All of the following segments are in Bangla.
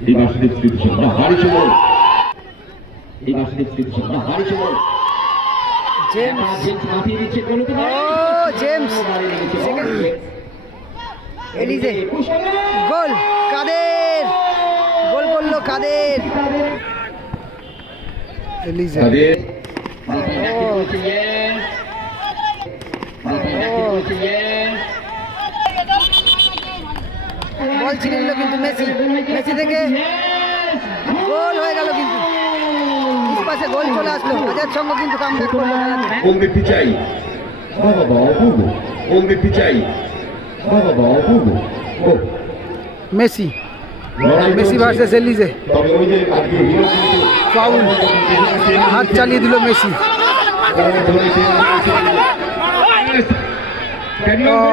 এই বাসুদেব স্মৃতিসৌধ না হারিয়েছে বল এই বাসুদেব স্মৃতিসৌধ না হারিয়েছে বল জেমস। এলিজে। গোল কাদের? গোল করল কাদের? এলিজে। তাদের বল ছিনে নিল কিন্তু মেসি। মেসি থেকে গোল হয়ে গেল কিন্তু। পাশে গোল চলে আসলো। হাজার সঙ্গে কিন্তু কাম ব্যাক করল চাই? বাবা অপূর্ব। চাই? বাবা অপূর্ব। মেসি। মেসি। ভার্সেস এলিজে। ফাউল হাত চালিয়ে দিল মেসি।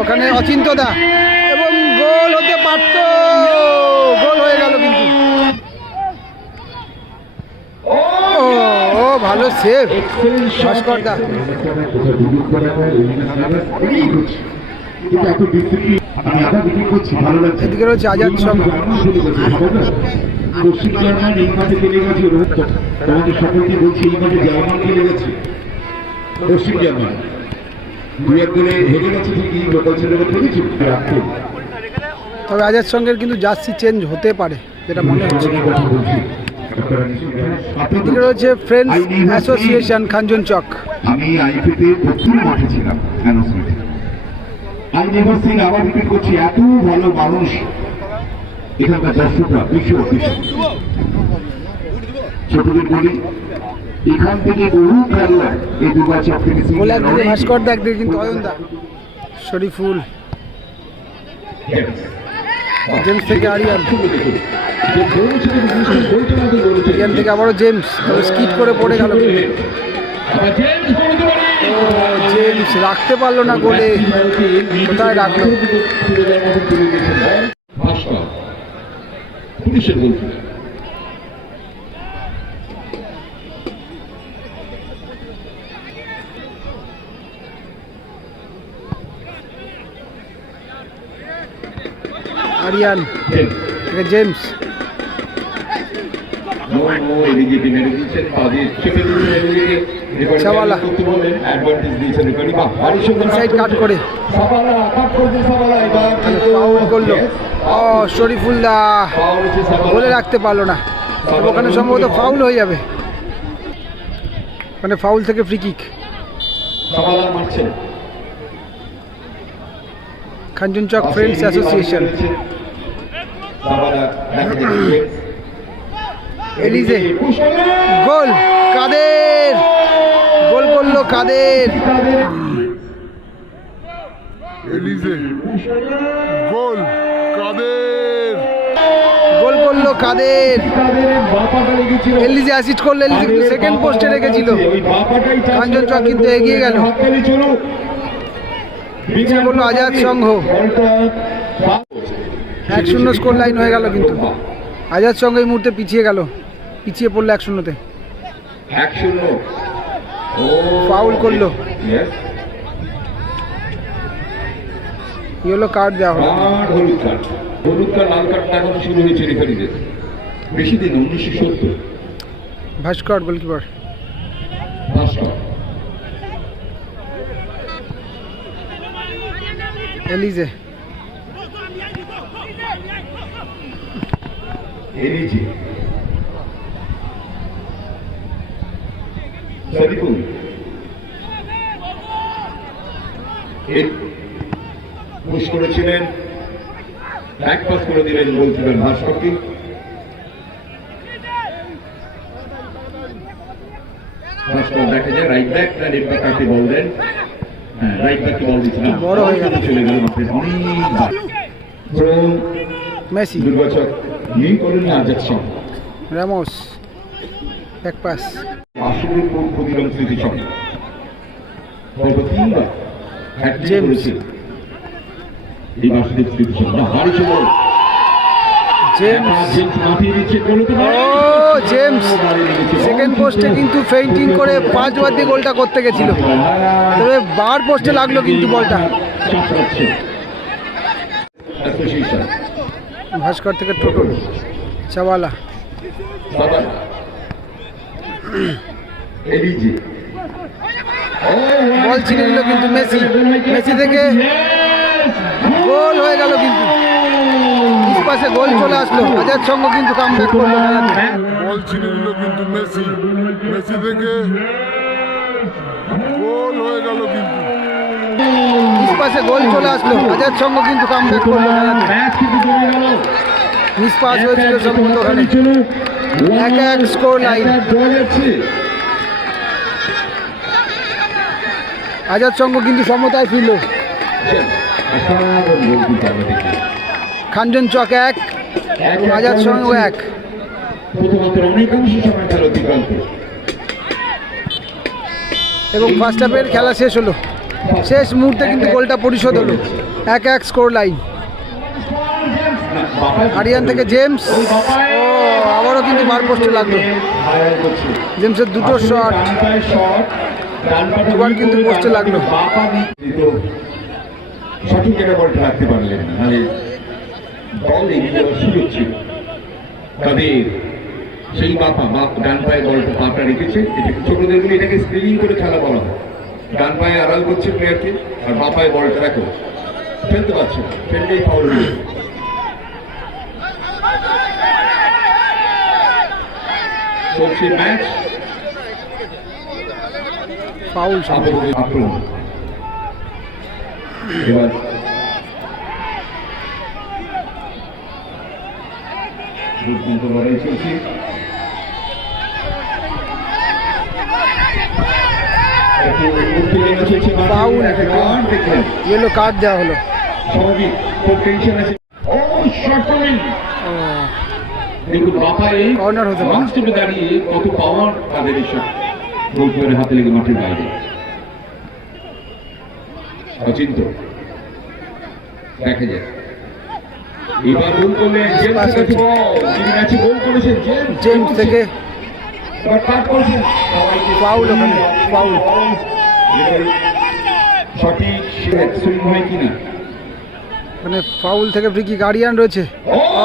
ওখানে অচিন্তদা এবং গোল হতে পারত গোল হয়ে গেল কিন্তু ও ও ভালো সেভ. ভাস্করদা। এদিকে রয়েছে আজাদ সঙ্গ পশ্চিম জার্মান এই মাঠে খেলে গেছে তোমাদের সকলকে বলছি এই মাঠে জার্মান খেলে গেছে পশ্চিম জার্মান দু এক গোলে হেরে গেছে ঠিকই লোকাল ছেলেরা খেলেছে তবে আজাদ সঙ্গের কিন্তু জার্সি চেঞ্জ হতে পারে যেটা মনে হচ্ছে। এদিকে রয়েছে ফ্রেন্ডস অ্যাসোসিয়েশন খাঞ্জন চক আমি আইপিতে প্রচুর মাঠে ছিলাম অ্যানাউন্সমেন্টে আই নেভার সিন আবার রিপিট করছি এত ভালো মানুষ। এখানকার দর্শকরা ভীষণ ছোটদের বলি এখান থেকে বহু খেলোয়াড় এই দুবার থেকে বলে একদিকে কিন্তু অয়নদা শরীফুল। জেমস থেকে আরিয়ান। খুব দেখুন। যে গোল ছিল, বুঝতে গোলটা না দিয়ে গোল ছিল। আরিয়ান থেকে আবারও জেমস স্কিট করে পড়ে গেল জেমস রাখতে পারল না গোলে কোথায় রাখল। আরিয়ান জেমস। এদিকে মেরে চেপে এদিকে। সাবালা। করতে দিয়েছেন রেফারি। ভারী সুন্দর কাট করে সাবালা, কাট করেছে সাবালা, এবার ফাউল করল ও। বলে রাখতে পারল না ওখানে সম্ভবত ফাউল হয়ে যাবে মানে ফাউল থেকে ফ্রি কিক সাবালা মারছে। খাঞ্জন চক ফ্রেন্ডস অ্যাসোসিয়েশন সাবালা। এলিজে গোল কাদের? গোল করল কাদের? এলিজে গোল কাদের? গোল করল কাদের। এলিজে অ্যাসিস্ট করল এলিজে সেকেন্ড পোস্টে রেখেছিল। কাঞ্চন চক কিন্তু এগিয়ে গেল। পিছিয়ে পড়ল আজাদ সংঘ। এক শূন্য স্কোর লাইন হয়ে গেল কিন্তু। আজাদ সঙ্গে এই মুহূর্তে পিছিয়ে গেল। পিছিয়ে পড়ল এক শূন্যতে। এক শূন্য। ও ফাউল করল। ইয়েলো কার্ড দেওয়া হলো। হলুদ কার্ড। হলুদ কার্ড লাল কার্ডটা এখন শুরু হয়েছে রেফারিদের। বেশি দিন উনিশশো সত্তর। ভাস্কর গোলকিপার। ভাস্কর। এলিজে। এলিজি। সরিকুল পুশ করেছিলেন ব্যাক পাস করে দিলেন গোলকিপার ভাস্করকে। ভাস্কর দেখা যায় রাইট ব্যাক না লেফট ব্যাক কাকে বল দেন? হ্যাঁ রাইট ব্যাককে বল দিচ্ছিলাম বড় হয়ে গেল। চলে গেল অনেকবার। মেসি। দুর্বাচক। নিয়ে করেন আজাদ সিং। রামোস। এক পাস। আসলে কোন প্রতিরোধ স্মৃতি গত তিনবার। করেছে। এই বাসুদেব সেকেন্ড পোস্টে কিন্তু ফেইন্টিং করে পাঁচ বার দিয়ে গোলটা করতে গেছিল। তবে বার পোস্টে লাগল কিন্তু বলটা। ভাস্কর থেকে টোটল চাওয়ালা। বল ছিনে নিল কিন্তু মেসি। মেসি থেকে গোল হয়ে গেল কিন্তু। পাশে গোল চলে আসলো। হাজার সঙ্গ কিন্তু কাম ব্যাক করল বল ছিনে নিল কিন্তু মেসি। মেসি থেকে গোল হয়ে গেল কিন্তু। পাশে গোল চলে আসলো। হাজার সঙ্গ কিন্তু কাম ব্যাক করল ম্যাচ কিন্তু জমে গেল মিস পাস হয়েছিল সম্ভবত ওখানে। এক এক স্কোর লাইন হাজার সঙ্গ কিন্তু সমতায় ফিরল। খানজন চক এক হাজার সঙ্গ এক। এবং ফার্স্ট হাফের খেলা শেষ হলো। শেষ মুহূর্তে কিন্তু গোলটা পরিশোধ হলো। এক এক স্কোর লাইন আরিয়ান থেকে জেমস। ও, আবারও কিন্তু বার পোস্টে লাগল। জেমসের দুটো শট দুবার কিন্তু পোস্টে লাগল। সঠিক জায়গায় বলটা রাখতে পারলেন মানে বল এগিয়ে সুযোগ ছিল। তাদের সেই বাপা বাপ ডান পায়ে বলটা পাটা রেখেছে। এটাকে ছোটদেরগুলো এটাকে স্ক্রিনিং করে খেলা বলা হয়। ডান পায়ে আড়াল করছে প্লেয়ারকে আর বাঁ পায়ে বলটা রাখো। ফেলতে পারছে ফেললেই যাবে। চলছে ম্যাচ ফাউল আক্রমণ এবার দুর্দান্ত লড়াই চলছে। ইয়েলো কার্ড দেওয়া হলো। স্বাভাবিক খুব টেনশন আছে। ও শট করলেন ও, দেখুন বাপায় Corner হতে পারে। লঞ্চ টিপে দাঁড়িয়ে কত পাওয়ার তাদের এই শট গোলকিপারের হাতে লেগে মাঠের বাইরে। অচিন্ত দেখা যায় এবার গোল জেমস কাছে বল। গোল করেছেন জেমস। থেকে। এবার কাট করেছেন ওখানে, foul। সঠিক সুইং হয় কিনা? মানে ফাউল থেকে ফ্রিকি গার্ডিয়ান রয়েছে। ও ও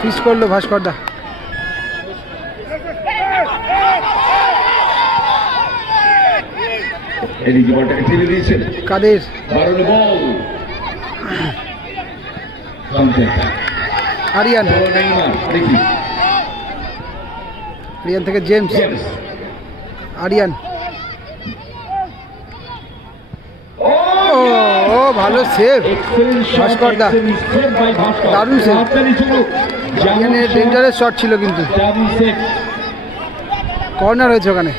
ফিস করল ভাস্করদা এদিকে বলটাকে ঠেলে দিয়েছেন? কাদের? বারোলে বল। আরিয়ান। দেখি। আরিয়ান থেকে জেমস। আরিয়ান। ও ভালো সেভ ভাস্কর। দা। দারুণ। আরিয়ানের ডেঞ্জারাস শট ছিল কিন্তু। কর্নার হয়েছে ওখানে।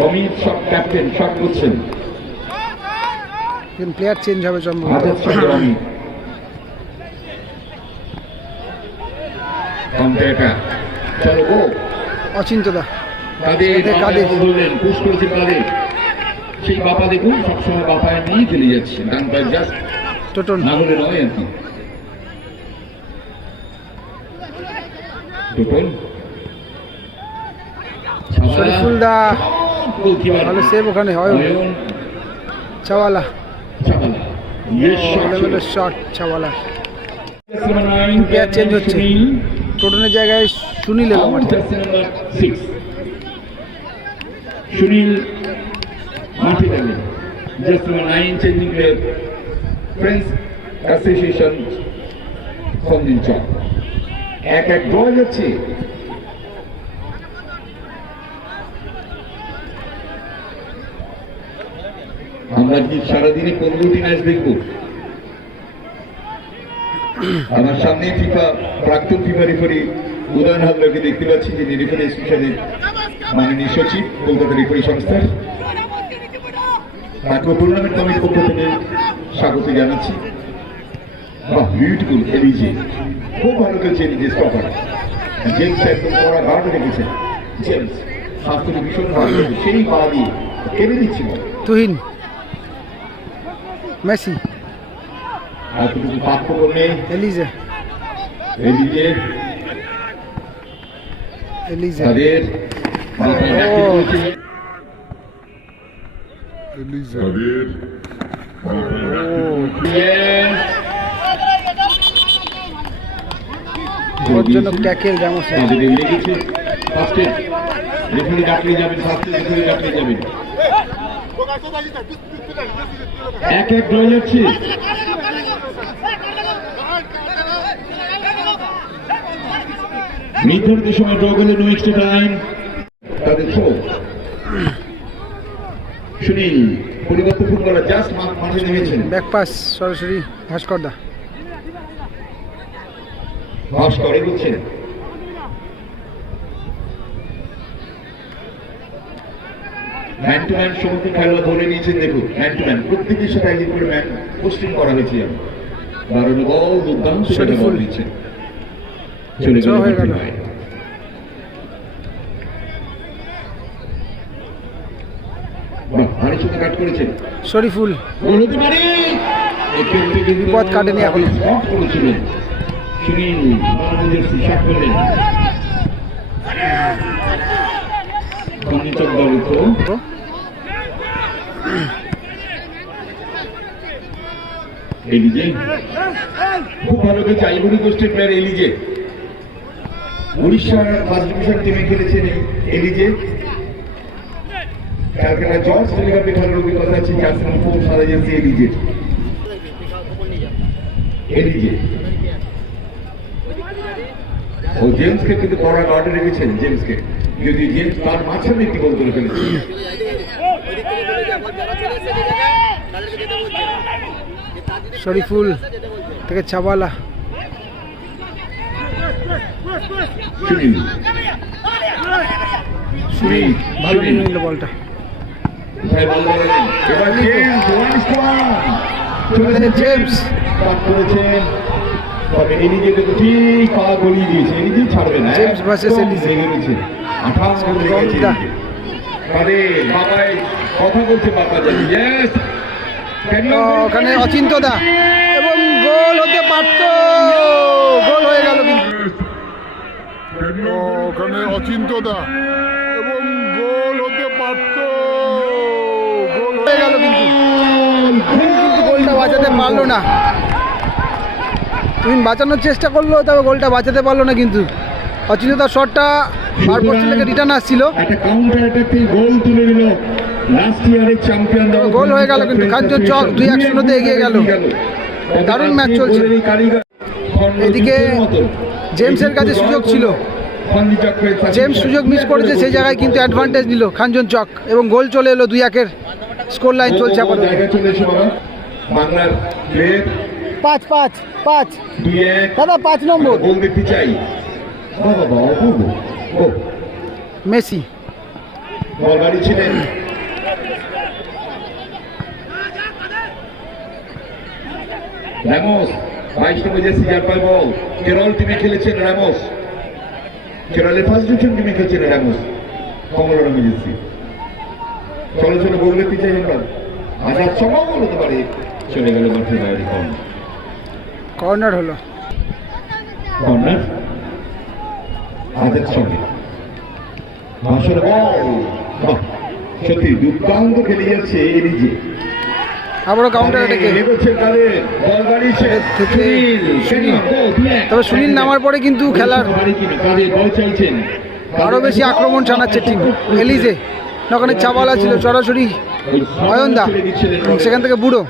রমিত সব ক্যাপ্টেন শট করছেন। প্লেয়ার চেঞ্জ হবে সম্ভবত। গো অচিন্তদা সেই বাপা দেখুন সবসময় বাপায় নিয়ে চলে যাচ্ছে। ডান পায়ে জাস্ট টোটন না হলে নয় আর কি। টোটন শরীফুলদা ভালো সেভ ওখানে হয়। চাওয়ালা। শট চাওয়ালা। Player change হচ্ছে। টোটনের জায়গায় সুনীল এলো মাঠে সুনীল মাঠে গেলেন just nine changing player friends association চক এক এক ড্র যাচ্ছে। কি সারাদিনে পনেরোটি ম্যাচ দেখব আমার সামনে ফিফা, প্রাক্তন ফিফা রেফারি উদয়ন হালদারকে দেখতে পাচ্ছি, যিনি রেফারি অ্যাসোসিয়েশনের মাননীয় সচিব, কলকাতা রেফারি সংস্থার। তাকে টুর্নামেন্ট কমিটির পক্ষ থেকে স্বাগত জানাচ্ছি। বাহ বিউটিফুল এলিজি খুব ভালো খেলছেন যে স্টপার জেমস একদম কড়া গার্ড রেখেছেন জেমস ভীষণ ভালো। সেই পা দিয়ে কেড়ে দিচ্ছিল। তুহিন মেসি এতটুকু প্রাপ্য করলে এলিজে এলিজে এলিজে তাদের। এলিজা. ওর জন্য ট্যাকেল রামোসের তাদের লেগেছে ফার্স্টে রেফারি ডাকলে যাবেন ফার্স্টে রেফারি ডাকলে যাবেন এক এক ড্র যাচ্ছে নির্ধারিত সময় ড্র গেলে নো এক্সট্রা টাইম। তাদের সুনীল পরিবর্ত ফুটবলার জাস্ট মাঠে নেমেছেন। ব্যাক পাস সরাসরি ভাস্করদা ভাস্কর এগোচ্ছেন। ম্যান টু ম্যান সমস্ত খেলা ধরে নিয়েছেন দেখুন ম্যান টু ম্যান প্রত্যেকের সাথে একদিন করে ম্যান পোস্টিং করা হয়েছে যেন বল দুর্দান্ত সেটা বল। দিচ্ছেন চলে গেল কাট করেছেন। শরীফুল গোল হতে পারে। বিপদ কাটেনি এখনও। স্পট করেছিলেন। বাংলাদেশের হিসাব করলেন এলিজে? খুব ভালো খেলছে আইভরি কোস্টের প্লেয়ার এলিজে। উড়িষ্যার ফার্স্ট ডিভিশন টিমে খেলেছেন এলিজে। ক্যালকাটা জর্জ টেলিগ্রাফে খেলার অভিজ্ঞতা আছে ফোর সারা এলিজে। এলিজে। ও জেমসকে কিন্তু করার অর্ডার রেখেছেন জেমসকে যদি জেমস তার মাঝখানে একটি গোল করে ফেলেছে। শরীফুল থেকে চাবালা ভালো নিল বলটা? এবার জেমস ওয়ান স্কোয়ার চলে জেমস করেছেন। তবে এলিজে কিন্তু ঠিক পা গলিয়ে দিয়েছে এলিজে ছাড়বে না জেমস versus একদম এলিজে। গেছে আঠাশ গোল গেছে গলদা। আরে বাবাই কথা বলছে বাবা জানি ইয়েস ওখানে অচিন্ত দা। এবং গোল হতে পারত। গোল হয়ে গেল কিন্তু। ওখানে অচিন্তদা এবং গোল হতে পারত। গোল হয়ে গেল কিন্তু। গোলটা বাজাতে পারল না। তুহিন বাঁচানোর চেষ্টা করল তবে গোলটা বাঁচাতে পারল না কিন্তু। অচিন্তদার শটটা বার পোস্ট থেকে রিটার্ন আসছিল। গোল হয়ে গেল কিন্তু কাঞ্চন চক দুই এক শূন্যতে এগিয়ে গেল। দারুণ ম্যাচ চলছে। এদিকে জেমসের কাছে সুযোগ ছিল। জেমস সুযোগ মিস করেছে সেই জায়গায় কিন্তু অ্যাডভান্টেজ নিল খানজন চক এবং গোল চলে এলো দুই একের। স্কোর লাইন চলছে আপাতত। বাংলার পাঁচ পাঁচ পাঁচ দুই এক দাদা পাঁচ নম্বর গোল দেখতে চাই বাবা বাবা অপূর্ব ও মেসি বল বাড়ি ছিলেন র্যামোস বাইশ নম্বর জার্সি যার পায় বল কেরল টিমে খেলেছেন র্যামোস কেরলের ফার্স্ট ডিভিশন টিমে খেলেছেন র্যামোস কমলা রঙের জার্সি চলো চলো গোল দেখতে চাই আমরা আজাদ সম্ভব হতে পারে চলে গেল মাঠের বাইরে কম কর্নার হলো। কর্নার? আজাদ সঙ্গে। ভাষণ সত্যি দুর্দান্ত খেলে যাচ্ছে এলিজে আবারও কাউন্টার এটাকে। তবে সুনীল নামার পরে কিন্তু খেলার আরও বেশি আক্রমণ জানাচ্ছে টিম এলিজে। ওখানে চাবালা ছিল সরাসরি অয়নদা সেখান থেকে বুড়ো।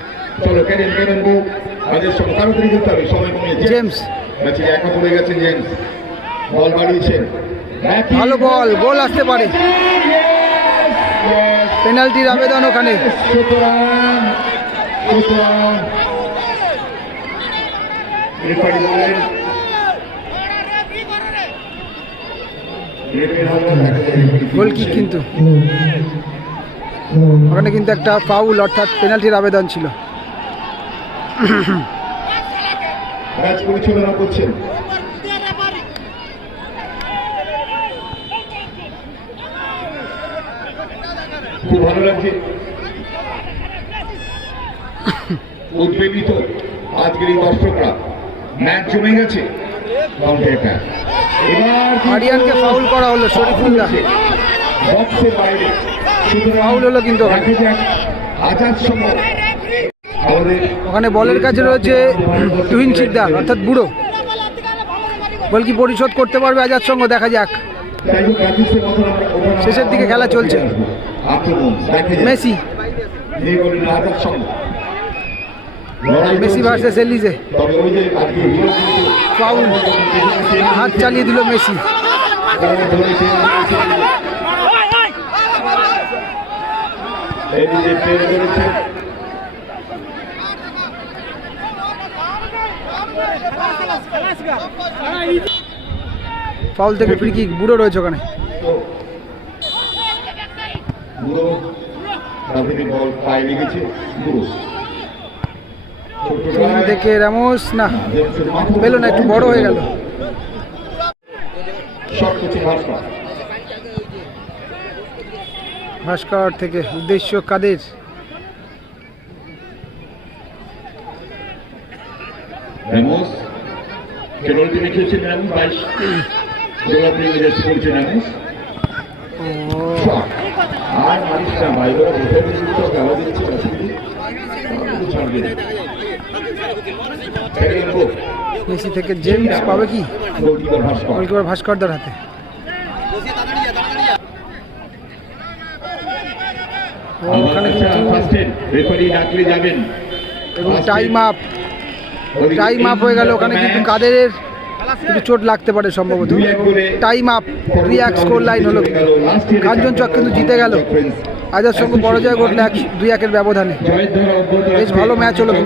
চলো ক্যারেন ক্যারেন গো তাদের সঙ্গে তাড়াতাড়ি করতে হবে? সময় কমিয়ে জেমস। ম্যাচে একা পড়ে গেছেন জেমস। বল বাড়িয়েছেন। ভালো বল গোল আসতে পারে। পেনাল্টির আবেদন ওখানে। গোল কিক কিন্তু। ওখানে কিন্তু একটা ফাউল অর্থাৎ পেনাল্টির আবেদন ছিল। ম্যাচ পরিচালনা করছেন। খুব ভালো লাগছে। উদ্বেলিত আজকের এই দর্শকরা। ম্যাচ জমে গেছে। আরিয়ানকে ফাউল করা হলো শরীফুল্লাহ। বক্সের বাইরে। ফাউল হলো কিন্তু আজাদ সময়। ওখানে বলের কাছে রয়েছে তুহিন সিকদার অর্থাৎ বুড়ো। বল কি পরিশোধ করতে পারবে আজাদ সঙ্গ? দেখা যাক। শেষের দিকে খেলা চলছে। মেসি। মেসি। ভার্সেস এলিজে। ফাউল হাত চালিয়ে দিল মেসি। ওরা ধরে ফাউল থেকে ফ্রি কিক বুড়ো রয়েছে ওখানে। তো বুড়ো বল পায়ে লেগেছে বুড়ো। টিম থেকে রামোস না পেল না একটু বড় হয়ে গেল। ভাস্কর থেকে উদ্দেশ্য কাদের? আর না দিচ্ছে খেলা দিচ্ছে অসুবিধে ছাড়বে। না Second goal. মেসি থেকে জেমস পাবে কি? গোলকিপার ভাস্কর। গোলকিপার ভাস্করদার হাতে। ওখানে রেফারি ডাকলে যাবেন। এবং টাইম আপ টাইম আপ হয়ে গেল ওখানে কিন্তু কাদের কিন্তু চোট লাগতে পারে সম্ভবত। টাইম আপ দুই এক স্কোর লাইন হলো। কাঞ্চন চক কিন্তু জিতে গেল। আজার সঙ্গে পরাজয় ঘটলে এক দুই একের ব্যবধানে। বেশ ভালো ম্যাচ হলো